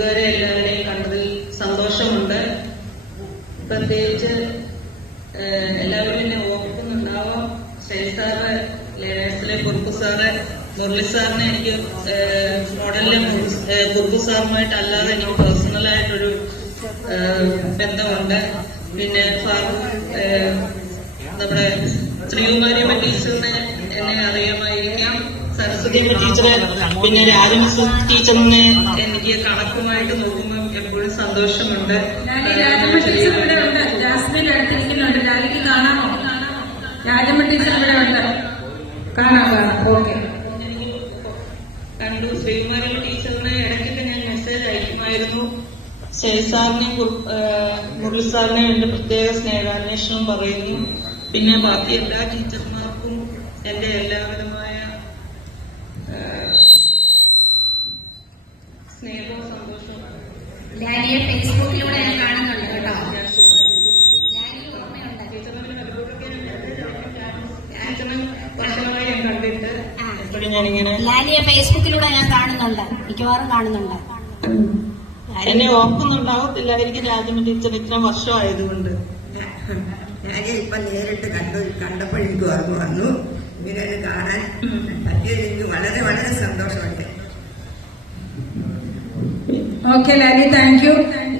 ഇതുവരെ എല്ലാവരെയും കണ്ടതിൽ സന്തോഷമുണ്ട്. പ്രത്യേകിച്ച് എല്ലാവരും എന്നെ ഓർക്കുന്നുണ്ടാവാം. ശരി സാറ് ലേണേഴ്സിലെ കുറുപ്പ് സാറ് മുരളി സാറിനെ എനിക്ക് മോഡലിലെ കുറുപ്പ് സാറുമായിട്ട് അല്ലാതെ എനിക്ക് പേഴ്സണലായിട്ടൊരു ബന്ധമുണ്ട്. പിന്നെ നമ്മുടെ ശ്രീകുമാരി സരസ്വതി ടീച്ചറെ പിന്നെ രാജമിസ് ടീച്ചറിനെ എനിക്ക് കണക്കുമായിട്ട് നോക്കുമ്പോൾ എപ്പോഴും സന്തോഷമുണ്ട്. രാജമ്മ ടീച്ചർ ഇവിടെ ഉണ്ട്. കാണാം കാണാം. ഓക്കെ. കണ്ടു. ശ്രീകുമാരി ടീച്ചറിനെ ഇടയ്ക്കൊക്കെ ഞാൻ മെസ്സേജ് അയക്കുമായിരുന്നു. ഏഹ് മുരളി സാറിനെയും എന്റെ പ്രത്യേക സ്നേഹാന്വേഷണം പറയുന്നു. പിന്നെ ബാക്കി എല്ലാ ടീച്ചർമാർക്കും എന്റെ എല്ലാവിധമായ സ്നേഹവും സന്തോഷവും. ലാലിയെ ഫേസ്ബുക്കിലൂടെ ഞാൻ കാണുന്നുണ്ട് കേട്ടോ. ലാലി ഓർമ്മയുണ്ട്. ലാലിയെ ഫേസ്ബുക്കിലൂടെ ഞാൻ കാണുന്നുണ്ട്. മിക്കവാറും കാണുന്നുണ്ട്. എന്നെ ഓർക്കുന്നുണ്ടാവത്തില്ലായിരിക്കും രാജമ ടീച്ചർ ഇത്ര വർഷമായതുകൊണ്ട്. ഞാൻ ഇപ്പൊ നേരിട്ട് കണ്ടു. കണ്ടപ്പോൾ എനിക്ക് ഓർമ്മ വന്നു. ഇങ്ങനെ കാണാൻ പറ്റിയത് എനിക്ക് വളരെ വളരെ സന്തോഷമുണ്ട്. Okay, Lenny. thank you. Thank you.